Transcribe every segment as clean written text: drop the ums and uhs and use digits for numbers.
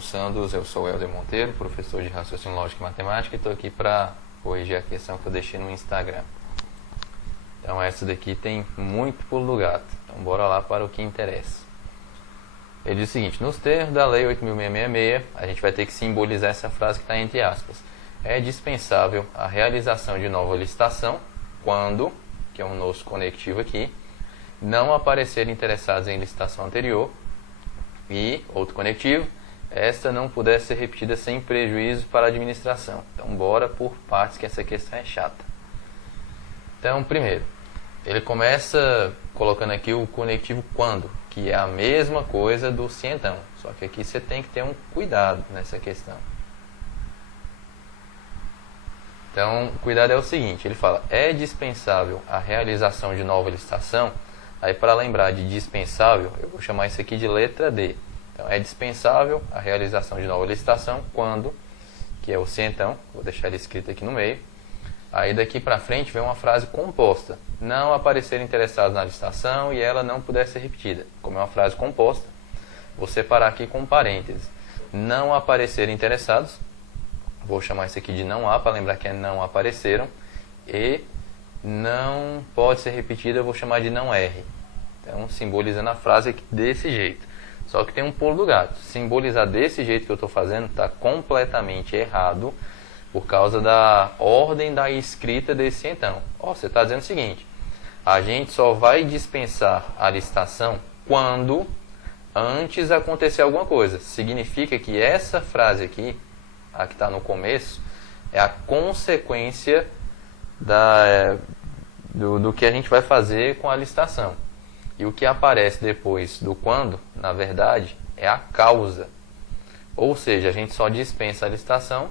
cursandos, eu sou o Helder Monteiro, professor de Raciocínio Lógico e Matemática, e estou aqui para corrigir a questão que eu deixei no Instagram. Então essa daqui tem muito pulo do gato, então bora lá para o que interessa. Ele diz o seguinte: nos termos da Lei 8.666, a gente vai ter que simbolizar essa frase que está entre aspas. É dispensável a realização de nova licitação quando, que é um nosso conectivo aqui, não aparecerem interessados em licitação anterior, e, outro conectivo, esta não puder ser repetida sem prejuízo para a administração. Então, bora por partes, que essa questão é chata. Então, primeiro, ele começa colocando aqui o conectivo quando, que é a mesma coisa do se então. Só que aqui você tem que ter um cuidado nessa questão. Então, o cuidado é o seguinte, ele fala, é dispensável a realização de nova licitação. Aí, para lembrar de dispensável, eu vou chamar isso aqui de letra D. Então, é dispensável a realização de nova licitação quando, que é o se então, vou deixar ele escrito aqui no meio. Aí, daqui para frente, vem uma frase composta. Não aparecer interessados na licitação e ela não puder ser repetida. Como é uma frase composta, vou separar aqui com parênteses. Não aparecer interessados, vou chamar isso aqui de não há, para lembrar que é não apareceram. E não pode ser repetida, eu vou chamar de não R. Então, simbolizando a frase aqui desse jeito. Só que tem um pulo do gato. Simbolizar desse jeito que eu estou fazendo está completamente errado por causa da ordem da escrita desse então. Ó, você está dizendo o seguinte: a gente só vai dispensar a licitação quando antes acontecer alguma coisa. Significa que essa frase aqui, a que está no começo, é a consequência do que a gente vai fazer com a licitação. E o que aparece depois do quando, na verdade, é a causa. Ou seja, a gente só dispensa a licitação,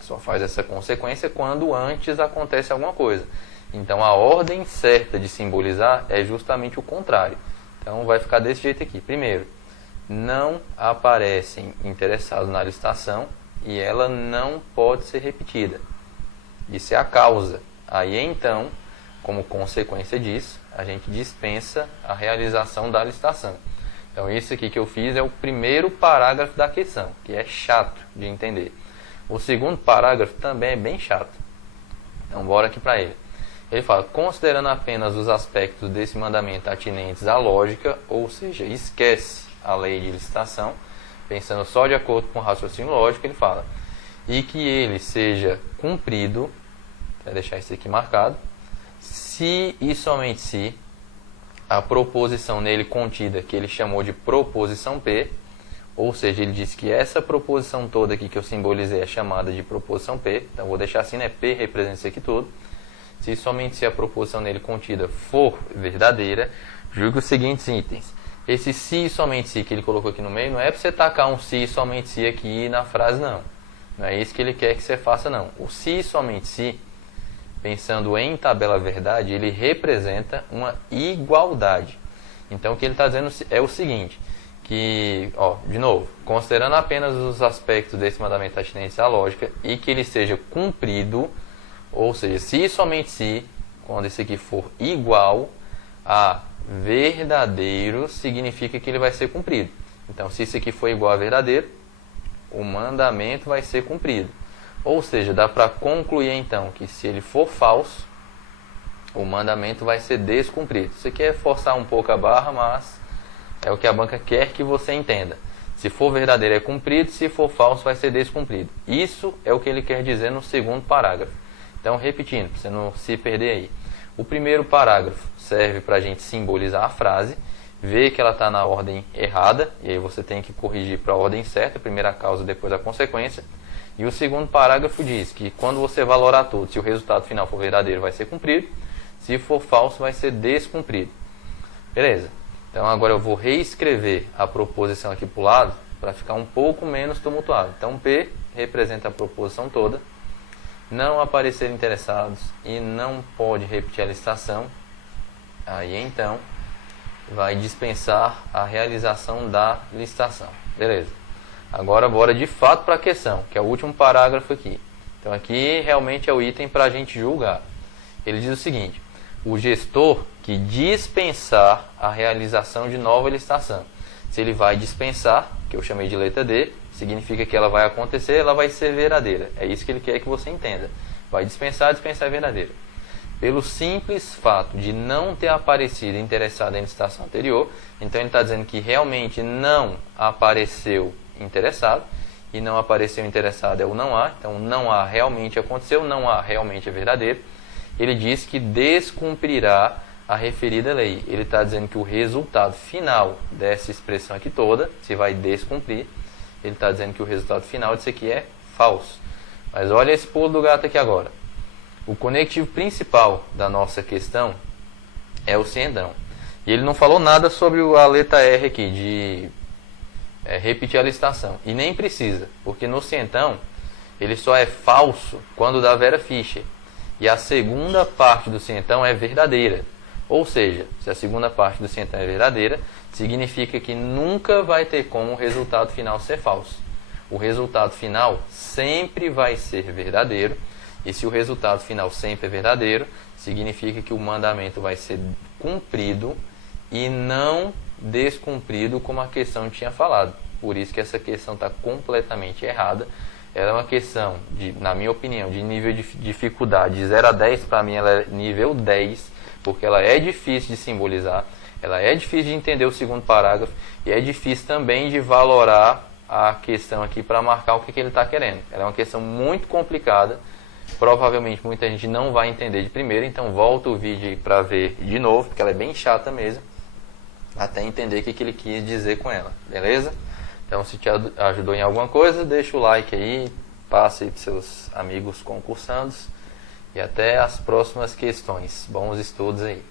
só faz essa consequência quando antes acontece alguma coisa. Então a ordem certa de simbolizar é justamente o contrário. Então vai ficar desse jeito aqui. Primeiro, não aparecem interessados na licitação e ela não pode ser repetida. Isso é a causa. Aí então, como consequência disso, a gente dispensa a realização da licitação. Então isso aqui que eu fiz é o primeiro parágrafo da questão, que é chato de entender. O segundo parágrafo também é bem chato. Então bora aqui para ele. Ele fala, considerando apenas os aspectos desse mandamento atinentes à lógica, ou seja, esquece a lei de licitação, pensando só de acordo com o raciocínio lógico, ele fala, e que ele seja cumprido, vou deixar isso aqui marcado, se e somente se a proposição nele contida, que ele chamou de proposição P, ou seja, ele disse que essa proposição toda aqui que eu simbolizei é chamada de proposição P, então vou deixar assim, né? P representa isso aqui tudo. Se somente se a proposição nele contida for verdadeira, julgue os seguintes itens. Esse se e somente se que ele colocou aqui no meio, não é para você tacar um se e somente se aqui na frase, não. Não é isso que ele quer que você faça, não. O se e somente se, pensando em tabela verdade, ele representa uma igualdade. Então o que ele está dizendo é o seguinte, que, ó, de novo, considerando apenas os aspectos desse mandamento atinentes à lógica e que ele seja cumprido, ou seja, se e somente se, quando esse aqui for igual a verdadeiro, significa que ele vai ser cumprido. Então, se isso aqui for igual a verdadeiro, o mandamento vai ser cumprido. Ou seja, dá para concluir então que se ele for falso, o mandamento vai ser descumprido. Isso aqui é forçar um pouco a barra, mas é o que a banca quer que você entenda. Se for verdadeiro é cumprido, se for falso vai ser descumprido. Isso é o que ele quer dizer no segundo parágrafo. Então, repetindo, para você não se perder aí. O primeiro parágrafo serve para a gente simbolizar a frase, ver que ela está na ordem errada, e aí você tem que corrigir para a ordem certa, primeiro a causa, depois a consequência. E o segundo parágrafo diz que quando você valorar tudo, se o resultado final for verdadeiro, vai ser cumprido, se for falso, vai ser descumprido. Beleza? Então agora eu vou reescrever a proposição aqui para o lado, para ficar um pouco menos tumultuado. Então P representa a proposição toda, não aparecer interessados e não pode repetir a licitação. Aí então vai dispensar a realização da licitação. Beleza? Agora bora de fato para a questão, que é o último parágrafo aqui. Então aqui realmente é o item para a gente julgar. Ele diz o seguinte: o gestor que dispensar a realização de nova licitação. Se ele vai dispensar, que eu chamei de letra D, significa que ela vai acontecer, ela vai ser verdadeira. É isso que ele quer que você entenda. Vai dispensar, dispensar é verdadeira. Pelo simples fato de não ter aparecido interessado em licitação anterior, então ele está dizendo que realmente não apareceu interessado, e não apareceu interessado é o não há, então não há realmente aconteceu, não há realmente é verdadeiro. Ele diz que descumprirá a referida lei. Ele está dizendo que o resultado final dessa expressão aqui toda, se vai descumprir, ele está dizendo que o resultado final disso aqui é falso. Mas olha esse pulo do gato aqui agora. O conectivo principal da nossa questão é o se então. E ele não falou nada sobre a letra R aqui, de repetir a licitação. E nem precisa, porque no se então, ele só é falso quando dá Vera Fischer. E a segunda parte do se então é verdadeira. Ou seja, se a segunda parte do se então é verdadeira, significa que nunca vai ter como o resultado final ser falso. O resultado final sempre vai ser verdadeiro. E se o resultado final sempre é verdadeiro, significa que o mandamento vai ser cumprido e não descumprido, como a questão tinha falado. Por isso que essa questão está completamente errada. Ela é uma questão, na minha opinião, de nível de dificuldade de 0 a 10. Para mim ela é nível 10, porque ela é difícil de simbolizar, ela é difícil de entender o segundo parágrafo e é difícil também de valorar a questão aqui para marcar o que ele está querendo. Ela é uma questão muito complicada. Provavelmente muita gente não vai entender de primeira, então volta o vídeo para ver de novo, porque ela é bem chata mesmo, até entender o que ele quis dizer com ela, beleza? Então se te ajudou em alguma coisa, deixa o like aí, passe aí para seus amigos concursandos e até as próximas questões. Bons estudos aí!